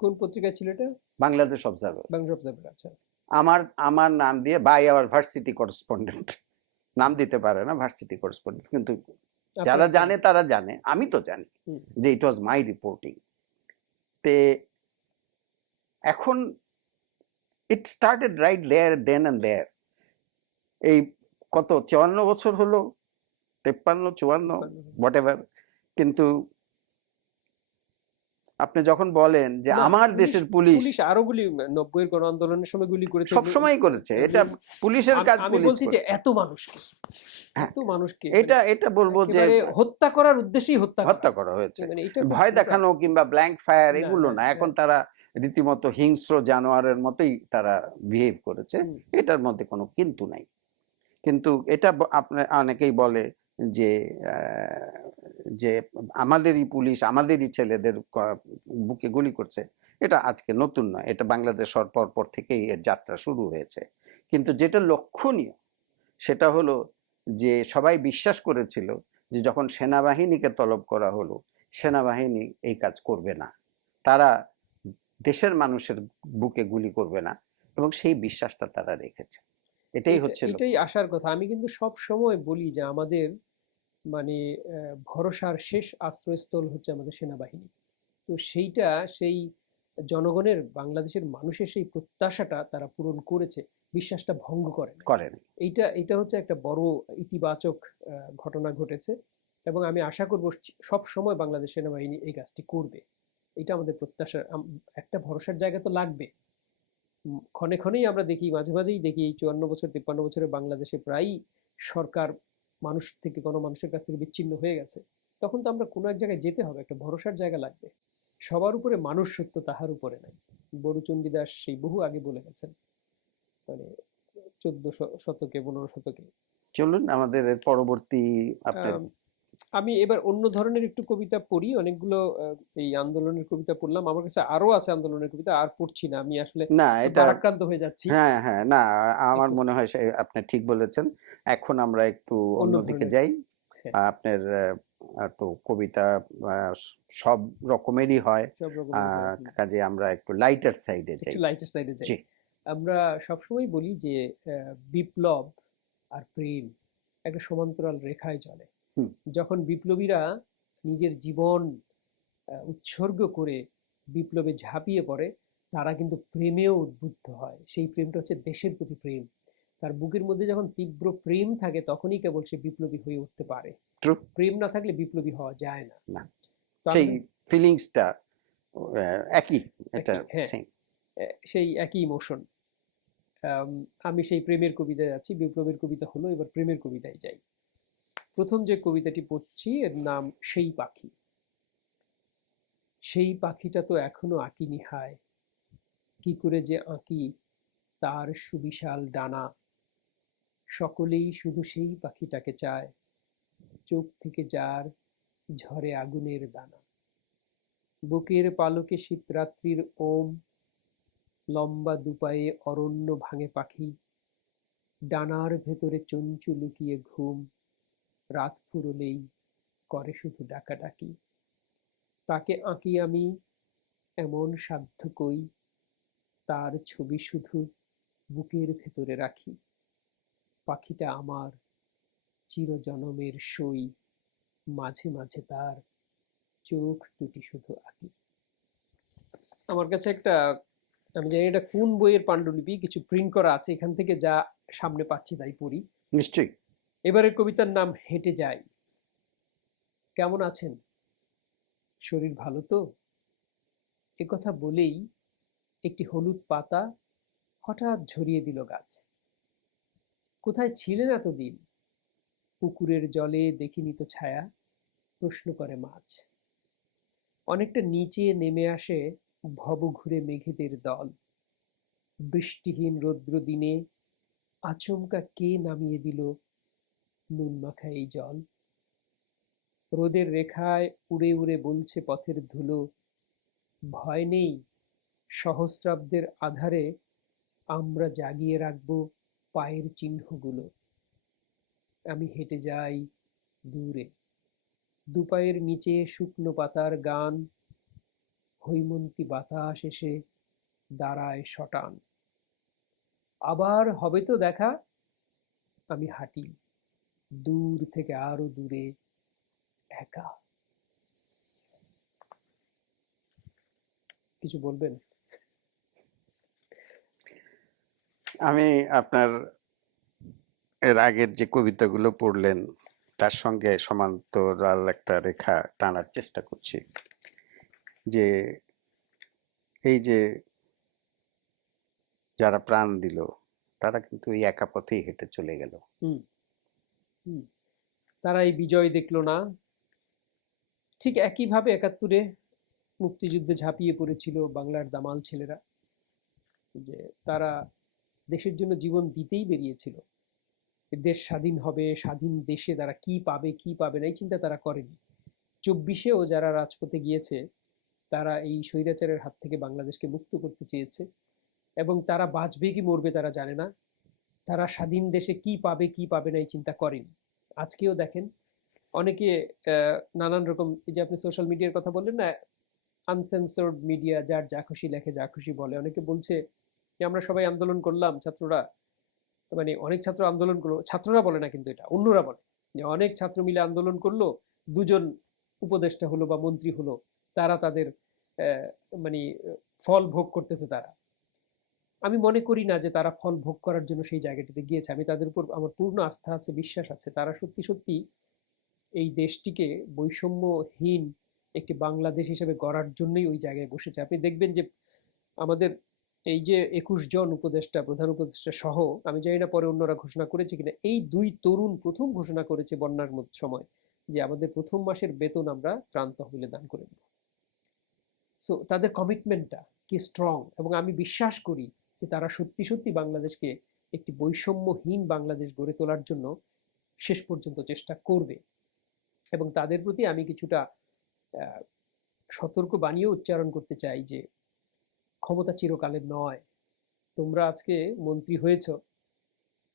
কোন পত্রিকা ছিল এটা? বাংলাদেশ অবজারভার। বাংলাদেশ অবজারভার। আচ্ছা। আমার নাম দিয়ে বাই আওয়ার ভার্সিটি করেসপন্ডেন্ট, নাম দিতে পারে না ভার্সিটি করেসপন্ডেন্ট, কিন্তু যারা জানে তারা জানে, আমি তো জানি যে ইট ওয়াজ মাই রিপোর্টিং। তে এখন it started right there, then and there. এই কত 54 বছর হলো, 53 54 হোয়াট এভার, কিন্তু আপনি যখন বলেন যে আমার দেশের পুলিশ আরো গুলি 90-এর গণ আন্দোলনের সময় গুলি করেছে, সবসময় করেছে, এটা পুলিশের কাজ। আমি বলছি যে এত মানুষকে এটা বলবো যে হত্যা করার উদ্দেশ্যেই হত্যা করা হয়েছে, ভয় দেখানো কিংবা ব্ল্যাঙ্ক ফায়ার এগুলো না। এখন তারা রীতিমতো হিংস্র জানোয়ারের মতোই তারা বিহেভ করেছে, এটার মধ্যে কোনো কিন্তু নাই। কিন্তু এটা আপনার অনেকেই বলে যে যে আমাদেরই পুলিশ আমাদেরই ছেলেদের বুকে গুলি করছে, এটা আজকে নতুন নয়, এটা বাংলাদেশ হওয়ার পর থেকেই এর যাত্রা শুরু হয়েছে। কিন্তু যেটা লক্ষণীয় সেটা হলো যে সবাই বিশ্বাস করেছিল যে যখন সেনাবাহিনীকে তলব করা হলো, সেনাবাহিনী এই কাজ করবে না, তারা দেশের মানুষের বুকে গুলি করবে না, এবং সেই বিশ্বাসটা তারা রেখেছে। এটাই আসার কথা। আমি কিন্তু সব সময় বলি যে আমাদের মানে ভরসার শেষ আশ্রয়স্থল হচ্ছে আমাদের সেনাবাহিনী। তো সেই জনগণের, বাংলাদেশের মানুষের সেই প্রত্যাশাটা তারা পূরণ করেছে, বিশ্বাসটা ভঙ্গ করেন। এইটা হচ্ছে একটা বড় ইতিবাচক ঘটনা ঘটেছে, এবং আমি আশা করব সব সময় বাংলাদেশ সেনাবাহিনী এই কাজটি করবে। এটা আমাদের প্রত্যাশা। একটা ভরসার জায়গা তো লাগবে। ক্ষণে ক্ষণেই আমরা দেখি, মাঝে মাঝেই দেখি এই 54 বছর 53 বছরে বাংলাদেশে প্রায়ই সরকার মানুষ থেকে, গণমানুষের কাছ থেকে বিচ্ছিন্ন হয়ে গেছে। তখন তো আমরা কোনো এক জায়গায় যেতে হবে, একটা ভরসার জায়গা লাগবে। সবার উপরে মানুষ সত্য, তাহার উপরে নাই। বড়ুচণ্ডী দাস সেই বহু আগে বলে গেছেন, মানে 14 শতকে 15 শতকে। চলুন আমাদের পরবর্তী আমি এবার অন্য ধরনের একটু কবিতা পড়ি। অনেকগুলো এই আন্দোলনের কবিতা পড়লাম, আমার কাছে আরো আছে আন্দোলনের কবিতা, আর পড়ছি না আমি, আসলে ভারাক্রান্ত হয়ে যাচ্ছি। হ্যাঁ, না, আমার মনে হয় আপনি ঠিক বলেছেন। এখন আমরা একটু অন্যদিকে যাই। আপনার তো কবিতা সব রকমেরই হয়, কাজে আমরা একটু লাইটার সাইডে যাই। আমরা সবসময় বলি যে বিপ্লব আর প্রেম একটা সমান্তরাল রেখায় চলে। যখন বিপ্লবীরা নিজের জীবন উৎসর্গ করে বিপ্লবে ঝাঁপিয়ে পড়ে, তারা কিন্তু প্রেমেও উদ্বুদ্ধ হয়। সেই প্রেমটা হচ্ছে দেশের প্রতি প্রেম। তার বুকের মধ্যে যখন তীব্র প্রেম থাকে, তখনই কেবল সে বিপ্লবী হয়ে উঠতে পারে। প্রেম না থাকলে বিপ্লবী হওয়া যায় না। সেই ফিলিংসটা একই, সেই একই ইমোশন। আমি সেই প্রেমের কবিতায় যাচ্ছি। বিপ্লবের কবিতা হলো, এবার প্রেমের কবিতায় যাই। প্রথম যে কবিতাটি পড়ছি এর নাম সেই পাখি। সেই পাখিটা তো এখনো আঁকিনি হায়, কি করে যে আঁকি তার সুবিশাল ডানা। সকলেই শুধু সেই পাখিটাকে চায়, চোখ থেকে যার ঝরে আগুনের দানা। বুকের পালকে শীতরাত্রির ওম, লম্বা দুপায়ে অরণ্য ভাঙে পাখি। ডানার ভেতরে চঞ্চু লুকিয়ে ঘুম, রাত ফুরলেই করে শুধু ডাকাডাকি। তাকে আঁকি আমি এমন সাধ্য কই, তার ছবি শুধু বুকের ভেতরে রাখি। পাখিটা আমার চিরজনমের সই, মাঝে মাঝে তার চোখ দুটি শুধু আঁকি। আমার কাছে একটা, আমি জানি এটা কোন বইয়ের পাণ্ডুলিপি, কিছু প্রিন্ট করা আছে, এখান থেকে যা সামনে পাচ্ছি তাই পড়ি। নিশ্চয়ই। এবারের কবিতার নাম হেঁটে যাই। কেমন আছেন? শরীর ভালো তো? একথা বলেই একটি হলুদ পাতা হঠাৎ ঝরিয়ে দিল গাছ। কোথায় ছিলেন এতদিন? পুকুরের জলে দেখিনি তো ছায়া, প্রশ্ন করে মাছ। অনেকটা নিচে নেমে আসে ভবঘুরে মেঘেদের দল। বৃষ্টিহীন রৌদ্র দিনে আচমকা কে নামিয়ে দিল নুন মাখা এই জল? রোদের রেখায় উড়ে উড়ে বলছে পথের ধুলো, ভয় নেই, সহস্রাব্দের আধারে আমরা জাগিয়ে রাখবো পায়ের চিহ্নগুলো। আমি হেঁটে যাই দূরে, দুপায়ের নিচে শুকনো পাতার গান, হৈমন্তী বাতাস এসে দাঁড়ায় শটান। আবার হবে তো দেখা, আমি হাঁটি দূর থেকে আরো দূরে, একা। কিছু বলবেন? আমি আপনার এর আগের যে কবিতাগুলো পড়লেন তার সঙ্গে সমান্তরাল একটা রেখা টানার চেষ্টা করছি, যে এই যে যারা প্রাণ দিল তারা কিন্তু এই একা পথেই হেঁটে চলে গেল। হুম হুম তারা এই বিজয় দেখলো না। ঠিক একইভাবে ৭১-এ মুক্তিযুদ্ধে ঝাঁপিয়ে পড়েছিল বাংলার দামাল ছেলেরা, যে তারা দেশের জন্য জীবন দিতেই বেরিয়েছিল। দেশ স্বাধীন হবে, স্বাধীন দেশে তারা কি পাবে কি পাবে না এই চিন্তা তারা করেনি। ২৪-এও যারা রাজপথে গিয়েছে তারা এই স্বৈরাচারের হাত থেকে বাংলাদেশকে মুক্ত করতে চেয়েছে, এবং তারা বাঁচবে কি মরবে তারা জানে না। তারা স্বাধীন দেশে কি পাবে কি পাবে না এই চিন্তা করেনি। আজকেও দেখেন অনেকে নানান রকম, এই যে আপনি সোশ্যাল মিডিয়ার কথা বললেন না, আনসেন্সর্ড মিডিয়া, যার যা খুশি লেখে যা খুশি বলে। অনেকে বলছে যে আমরা সবাই আন্দোলন করলাম, ছাত্ররা, মানে অনেক ছাত্র আন্দোলন করলো, ছাত্ররা বলে না কিন্তু এটা অন্যরা বলে, যে অনেক ছাত্র মিলে আন্দোলন করলো, দুজন উপদেষ্টা হলো বা মন্ত্রী হলো, তারা তাদের আহ, মানে ফল ভোগ করতেছে তারা। আমি মনে করি না যে তারা ফল ভোগ করার জন্য সেই জায়গাটিতে গিয়েছে। আমি তাদের উপর আমার পূর্ণ আস্থা আছে, বিশ্বাস আছে, তারা সত্যি সত্যি এই দেশটিকে বৈষম্যহীন একটি বাংলাদেশ হিসেবে গড়ার জন্যই ওই জায়গায় বসেছে। আপনি দেখবেন যে আমাদের এই যে ২১ জন উপদেষ্টা, প্রধান উপদেষ্টা সহ, আমি জানি না পরে অন্যরা ঘোষণা করেছে কিনা, এই দুই তরুণ প্রথম ঘোষণা করেছে বন্যার সময় যে আমাদের প্রথম মাসের বেতন আমরা ত্রাণ তহবিলে দান করে দেব। সো তাদের কমিটমেন্টটা কি স্ট্রং, এবং আমি বিশ্বাস করি যে তারা সত্যি সত্যি বাংলাদেশকে একটি বৈষম্যহীন বাংলাদেশ গড়ে তোলার জন্য শেষ পর্যন্ত চেষ্টা করবে। এবং তাদের প্রতি আমি কিছুটা সতর্ক বাণীও উচ্চারণ করতে চাই যে ক্ষমতা চিরকালের নয়। তোমরা আজকে মন্ত্রী হয়েছ,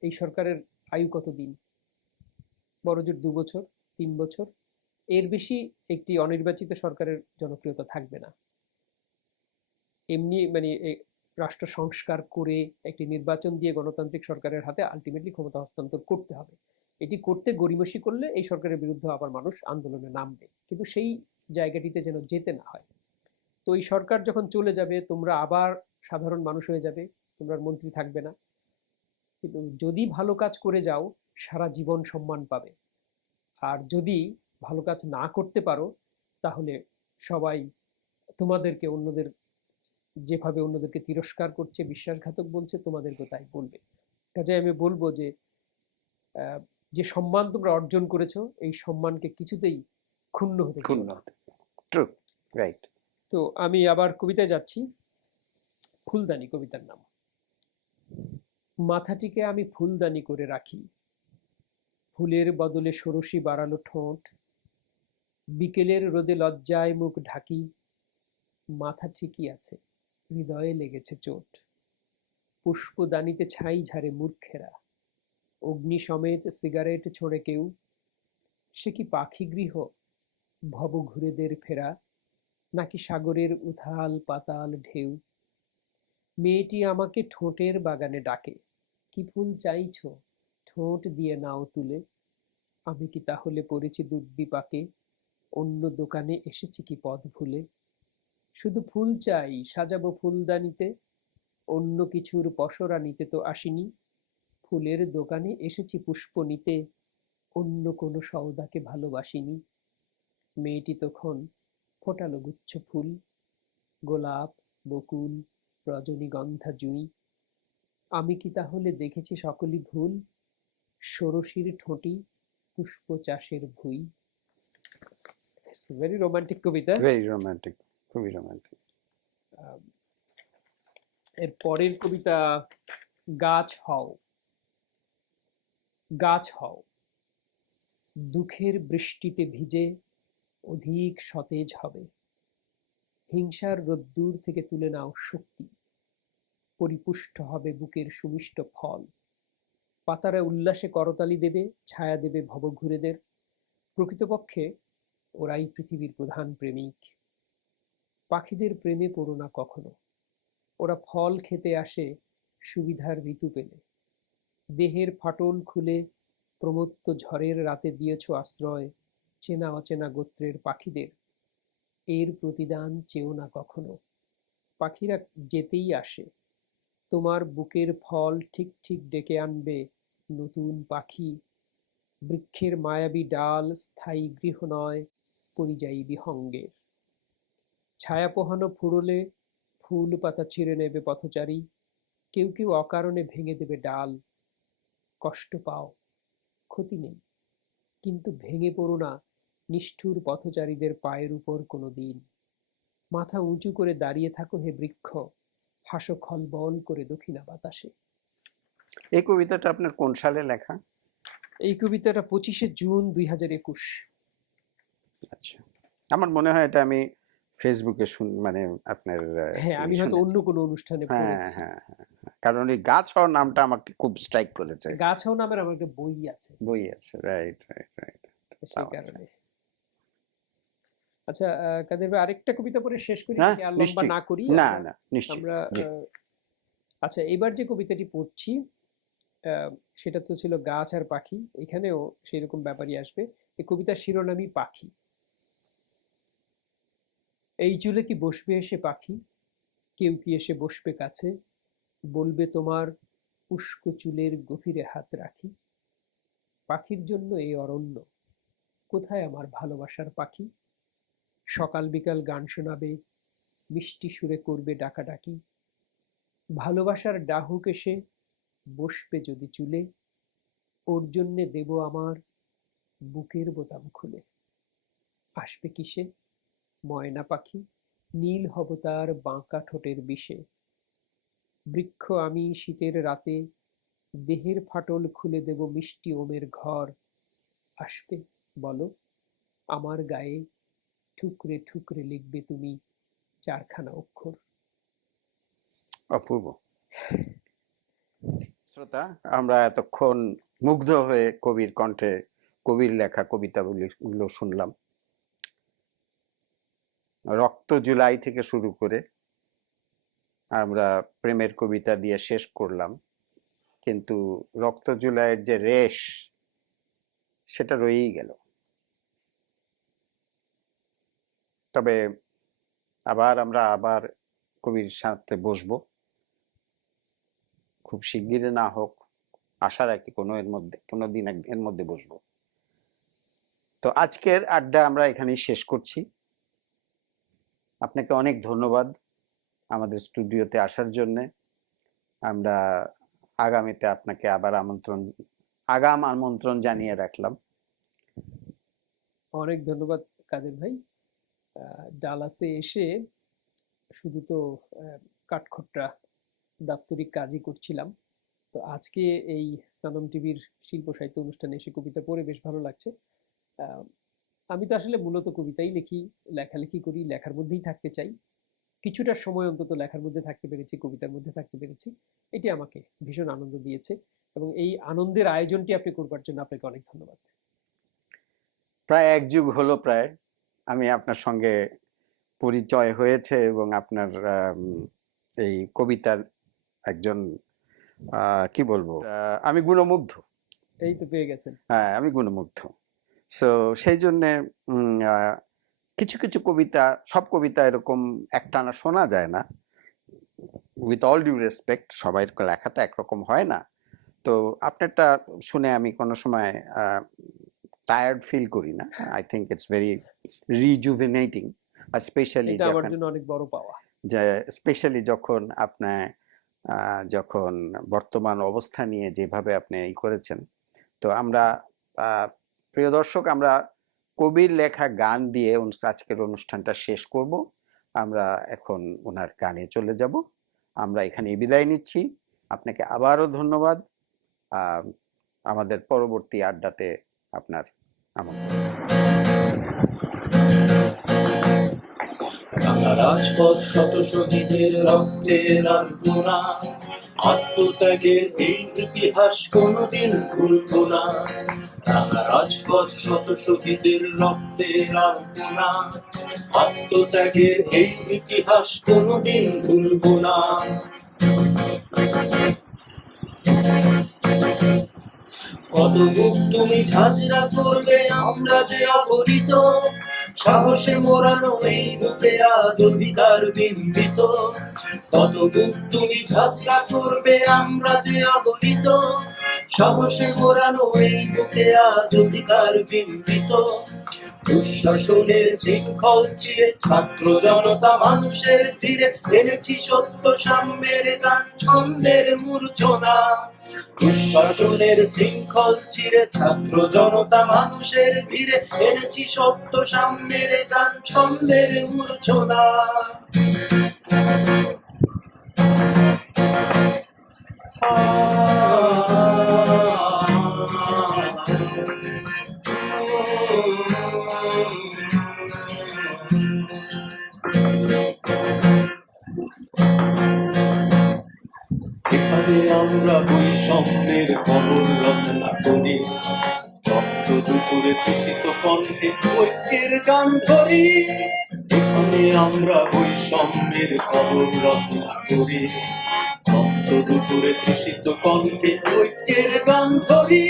এই সরকারের আয়ু কতদিন? বড়জোর ২ বছর, ৩ বছর, এর বেশি একটি অনির্বাচিত সরকারের জনপ্রিয়তা থাকবে না। এমনি মানে রাষ্ট্র সংস্কার করে একটি নির্বাচন দিয়ে গণতান্ত্রিক সরকারের হাতে আলটিমেটলি ক্ষমতা হস্তান্তর করতে হবে। এটি করতে গড়িমসি করলে এই সরকারের বিরুদ্ধে আবার মানুষ আন্দোলনে নামবে, কিন্তু সেই জায়গাটিতে যেন যেতে না হয়। তো এই সরকার যখন চলে যাবে, তোমরা আবার সাধারণ মানুষ হয়ে যাবে, তোমরা মন্ত্রী থাকবে না। কিন্তু যদি ভালো কাজ করে যাও, সারা জীবন সম্মান পাবে। আর যদি ভালো কাজ না করতে পারো, তাহলে সবাই তোমাদেরকে অন্যদের যেভাবে অন্যদেরকে তিরস্কার করছে, বিশ্বাসঘাতক বলছে, তোমাদেরকে তাই বলবে। কাজে আমি বলবো যে যে সম্মান তোমরা অর্জন করেছো, এই সম্মানকে কিছুতেই ক্ষুণ্ণ হতে দিও না। True, right. তো আমি আবার কবিতায় যাচ্ছি। ফুলদানি কবিতার নাম। মাথাটিকে আমি ফুলদানি করে রাখি, ফুলের বদলে ষোড়শী বাড়ালো ঠোঁট, বিকেলের রোদে লজ্জায় মুখ ঢাকি, মাথা ঠিকই আছে, হৃদয়ে লেগেছে চোট। পুষ্পদানিতে ছাই ঝাড়ে মূর্খেরা, অগ্নি সমেত সিগারেট ছোড়ে কেউ, সে কি পাখিগৃহ, ভবঘুরেদের ফেরা, নাকি সাগরের উথাল পাতাল ঢেউ? মেয়েটি আমাকে ঠোঁটের বাগানে ডাকে, কি ফুল চাইছ, ঠোঁট দিয়ে নাও তুলে। আমি কি তাহলে পড়েছি দুর্বিপাকে, অন্য দোকানে এসেছি কি পথ ভুলে? শুধু ফুল চাই, সাজাবো ফুলদানিতে, অন্য কিছুর পসরা নিতে তো আসিনি। ফুলের দোকানে এসেছি পুষ্প নিতে, অন্য কোনো সওদাকে ভালোবাসিনি। মেয়েটি তখন ফোটালো গুচ্ছ ফুল, গোলাপ, বকুল, রজনীগন্ধা, জুঁই। আমি কি তাহলে দেখেছি সকলই ভুল? ষোড়শীর ঠোঁটি পুষ্প চাষের ভুঁই। ভেরি রোমান্টিক কবিতা। ভেরি রোমান্টিক, খুবই রোমান্টিক। এর পরের কবিতা গাছ হও। গাছ হও, দুঃখের বৃষ্টিতে ভিজে অধিক সতেজ হবে। হিংসার রোদ্দুর থেকে তুলে নাও শক্তি, পরিপুষ্ট হবে বুকের সুমিষ্ট ফল। পাতারা উল্লাসে করতালি দেবে, ছায়া দেবে ভবঘুরেদের। প্রকৃতপক্ষে ওরাই পৃথিবীর প্রধান প্রেমিক। পাখিদের প্রেমে পড়ো না কখনো, ওরা ফল খেতে আসে সুবিধার ঋতু পেলে। দেহের ফাটল খুলে প্রমত্ত ঝড়ের রাতে দিয়েছ আশ্রয় চেনা অচেনা গোত্রের পাখিদের। এর প্রতিদান চেও না কখনো, পাখিরা যেতেই আসে। তোমার বুকের ফল ঠিক ঠিক ডেকে আনবে নতুন পাখি। বৃক্ষের মায়াবী ডাল স্থায়ী গৃহ নয়, পরিযায়ী বিহঙ্গের। ছায়া পোহানো ফুরলে ফুল পাতা ছিঁড়ে নেবে পথচারী। কেউ কেউ অকারণে ভেঙে দেবে ডাল। কষ্ট পাও, ক্ষতি নেই, কিন্তু ভেঙে পড়ো না নিষ্ঠুর পথচারীদের পায়ের উপর কোনো দিন। মাথা উঁচু করে দাঁড়িয়ে থাকো হে বৃক্ষ, হাসো খলবল করে দক্ষিণা বাতাসে। এই কবিতাটা আপনার কোন সালে লেখা? এই কবিতাটা 25শে জুন 2021। আচ্ছা, আমার মনে হয় এটা আমি ফেসবুকে মানে আপনার হ্যাঁ, আমি হয়তো অন্য কোনো অনুষ্ঠানে হ্যাঁ পড়েছি। হ্যাঁ হ্যাঁ, কারণ এই গাছ হওয়ার নামটা আমাকে খুব স্ট্রাইক করেছে। গাছ হও নামের আমার একটা বই আছে, বই আছে, রাইট রাইট রাইট। সেই কারণে। আচ্ছা কাদের ভাই, আরেকটা কবিতা পড়ে শেষ করি, হ্যাঁ, আর লম্বা নিশ্চয়ই। না করি না না, নিশ্চয়ই। আমরা। জি। আচ্ছা, এবার যে কবিতাটি পড়ছি সেটা তো ছিল গাছ আর পাখি, এখানেও সেই রকম ব্যাপারই আসবে। এই কবিতার শিরোনামই পাখি। এই চুলে কি বসবে এসে পাখি, কেউ কি এসে বসবে কাছে, বলবে তোমার উস্কো চুলের গভীরে হাত রাখি। পাখির জন্য এই অরণ্য, কোথায় আমার ভালোবাসার পাখি। সকাল বিকাল গান শোনাবে, মিষ্টি সুরে করবে ডাকাডাকি। ভালোবাসার ডাহুক এসে বসবে যদি চুলে, ওর জন্যে দেব আমার বুকের বোতাম খুলে। আসবে কিসে ময়না পাখি, নীল হব তার বাঁকা ঠোঁটের বিষে। বৃক্ষ আমি শীতের রাতে, দেহের ফাটল খুলে দেব মিষ্টি ওমের ঘর। আসবে বলো আমার গায়ে, ঠুকরে ঠুকরে লিখবে তুমি চারখানা অক্ষর। অপূর্ব। শ্রোতা, আমরা এতক্ষণ মুগ্ধ হয়ে কবির কণ্ঠে কবির লেখা কবিতাগুলো শুনলাম। রক্ত জুলাই থেকে শুরু করে আমরা প্রেমের কবিতা দিয়ে শেষ করলাম, কিন্তু রক্ত জুলাইয়ের যে রেশ সেটা রয়েই গেল। তবে আমরা আবার কবির সাথে বসবো, খুব শিগগিরই না হোক, আশা রাখি কোনোদিন এর মধ্যে বসবো। তো আজকের আড্ডা আমরা এখানেই শেষ করছি। আপনাকে অনেক ধন্যবাদ আমাদের স্টুডিওতে আসার জন্য। আমরা আগামীতে আপনাকে আবার আমন্ত্রণ জানিয়ে রাখলাম। অনেক ধন্যবাদ কাদের ভাই। ডালাসে এসে শুধু তো কাঠখোট্টা দাপ্তরিক কাজই করছিলাম, তো আজকে এই সানম টিভির শিল্প সাহিত্য অনুষ্ঠানে এসে কবিতা পড়ে বেশ ভালো লাগছে। আমি তো আসলে মূলত কবিতাই লিখি, লেখালেখি করি, লেখার মধ্যেই থাকতে চাই। কিছুটা সময় অন্তত লেখার মধ্যে থাকতে পেরেছি, কবিতার মধ্যে থাকতে পেরেছি, এটি আমাকে ভীষণ আনন্দ দিয়েছে, এবং এই আনন্দের আয়োজনটি আপনি করবার জন্য আপনাকে অনেক ধন্যবাদ। প্রায় এক যুগ হলো প্রায় আমি আপনার সঙ্গে পরিচয় হয়েছে, এবং আপনার এই কবিতার একজন কি বলবো, আমি গুণমুগ্ধ। এই তো পেয়ে গেছেন। হ্যাঁ, আমি গুণমুগ্ধ। সো সেই জন্যে কিছু কিছু কবিতা, সব কবিতা এরকম একটানা শোনা যায় না। উইথ অল ডিউ রেসপেক্ট, সবাই লেখা তো একরকম হয় না। তো আপনারটা শুনে আমি কোনো সময় টায়ার্ড ফিল করি না। I think it's very rejuvenating, specially এটা আমার জন্য অনেক বড় পাওয়া। স্পেশালি যখন যখন বর্তমান অবস্থা নিয়ে যেভাবে আপনি করেছেন, তো আমরা প্রিয় দর্শক, আমরা কবির লেখা গান দিয়ে আজকের অনুষ্ঠানটা শেষ করব। আমরা এখন ওনার গানে চলে যাব। আমরা এখানে বিদায় নিচ্ছি। আপনাকে আবারও ধন্যবাদ। আমাদের পরবর্তী আড্ডাতে আপনার আমন্ত্রণ। রাজপথ শত শহীদের রক্তের আলপনা, আত্মত্যাগের এই ইতিহাস কোনোদিন ভুলব না। রাঙা রাজপথ শত শহীদের রক্তের আলপনা, আত্মত্যাগের এই ইতিহাস কোনোদিন ভুলব না। কত বুক তুমি ঝাঁঝরা করবে, আমরা যে অগণিত, সাহসে মোড়ানো এই বুকে আজ অধিকার বিম্বিত। কত বুক তুমি ঝাঁঝরা করবে, আমরা যে অগণিত, সাহসে মোড়ানো এই বুকে আজ অধিকার বিম্বিত। দুঃশাসনের শৃঙ্খল চিরে ছাত্র জনতা মানুষের ধীরে এনেছি সত্য সাম্যের গান ছন্দের মূর্ছনা। দুঃশাসনের শৃঙ্খল চিরে ছাত্র জনতা মানুষের ধীরে এনেছি সত্য সাম্যের গান ছন্দের মূর্ছনা। এখানে আমরা বৈষম্যের খবর রচনা করি, রক্ত দুপুরে তৃষিত কণ্ঠে ঐক্যের গান ধরি। এখানে আমরা বৈষম্যের খবর রচনা করি, রক্ত দুপুরে তৃষিত কণ্ঠে ঐক্যের গান ধরি।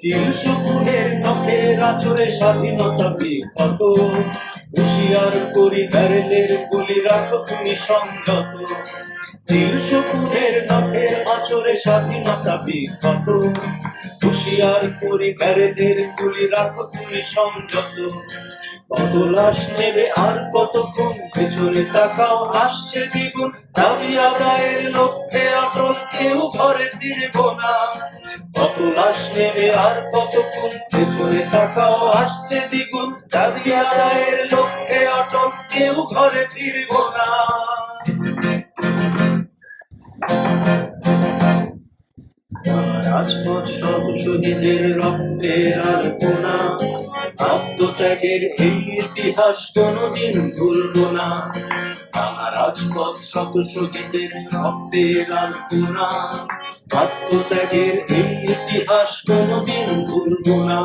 চিল শকুনের নখের আচরে স্বাধীনতা বিক্ষত, হুঁশিয়ার করি ব্যারেলের গুলি রাখো তুমি সংযত। চিল শকুনের নখের আচরে স্বাধীনতা বিক্ষত, হুঁশিয়ার করি ব্যারেলের গুলি রাখো তুমি সংযত। কত লাশ নেবে আর কতক্ষণ, পেছনে তাকাও আসছে দ্বিগুণ, দাবি আদায়ের লক্ষ্যে অটল কেউ ঘরে ফিরব না। কত লাশ নেবে আর কতক্ষণ, পেছনে তাকাও আসছে দ্বিগুণ, দাবি আদায়ের লক্ষ্যে অটল কেউ ঘরে ফিরব না। রাজপথ শত শহীদের রক্তের আলপনা, আত্মত্যাগের এই ইতিহাস কোনোদিন ভুলব না। আমার রাজপথ শত শহীদের রক্তের আলপনা, আত্মত্যাগের এই ইতিহাস কোনোদিন ভুলব না।